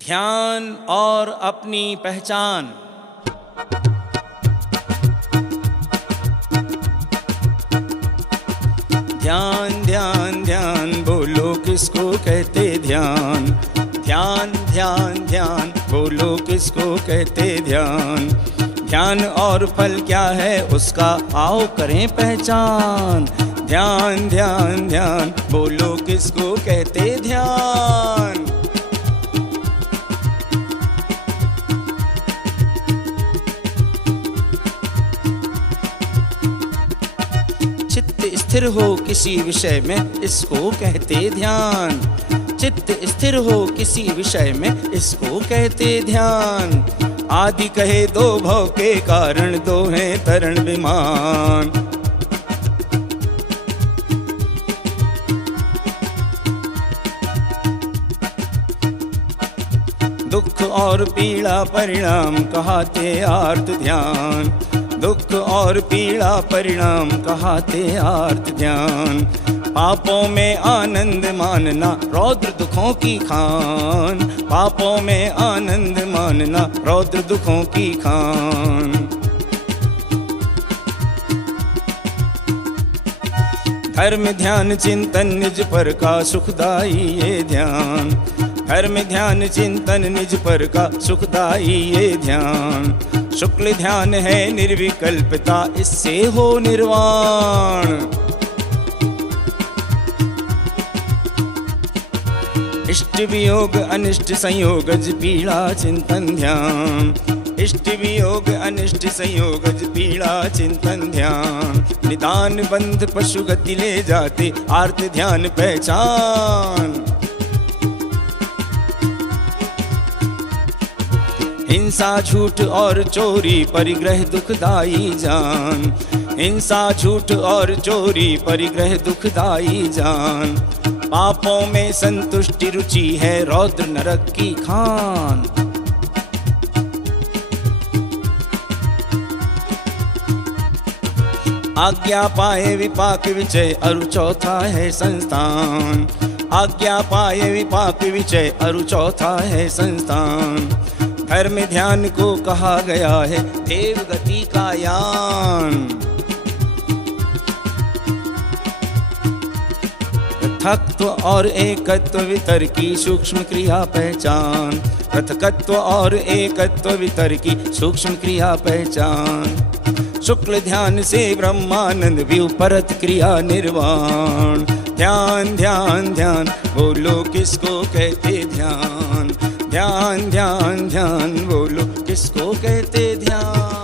ध्यान और अपनी पहचान। ध्यान ध्यान ध्यान बोलो किसको कहते ध्यान। ध्यान ध्यान ध्यान बोलो किसको कहते ध्यान। ध्यान और फल क्या है उसका आओ करें पहचान। ध्यान ध्यान ध्यान बोलो किसको कहते ध्यान। चित्त स्थिर हो किसी विषय में इसको कहते ध्यान। चित्त स्थिर हो किसी विषय में इसको कहते ध्यान। आदि कहे दो भव के कारण दो हैं तरण विमान। दुख और पीड़ा परिणाम कहाते आर्त ध्यान। दुख और पीड़ा परिणाम कहाते आर्त ध्यान। पापों में आनंद मानना रौद्र दुखों की खान। पापों में आनंद मानना रौद्र दुखों की खान। धर्म ध्यान चिंतन निज पर का सुखदाई ये ध्यान। धर्म ध्यान चिंतन निज पर का सुखदाई ये ध्यान। शुक्ल ध्यान है निर्विकल्पता इससे हो निर्वाण। इष्ट वियोग अनिष्ट संयोगज पीड़ा चिंतन ध्यान। इष्ट वियोग अनिष्ट संयोगज पीड़ा चिंतन ध्यान। निदान बंध पशु गति ले जाते आर्त ध्यान पहचान। हिंसा झूठ और चोरी परिग्रह दुखदाई जान। हिंसा झूठ और चोरी परिग्रह दुखदाई जान। पापों में संतुष्टि रुचि है रौद्र नरक की खान। आज्ञा पाए विपाक विचय अरु चौथा है संस्थान। आज्ञा पाए विपाक विचय अरु चौथा है संस्थान। धर्म ध्यान को कहा गया है देव गति का यान। पृथकत्व और एकत्व वितर की सूक्ष्म क्रिया पहचान। पृथकत्व और एकत्व वितर की सूक्ष्म क्रिया पहचान। शुक्ल ध्यान से ब्रह्मानंद व्युपरत क्रिया निर्वाण। ध्यान ध्यान ध्यान बोलो किसको कहते ध्यान। ध्यान ध्यान ध्यान बोलो किसको कहते ध्यान।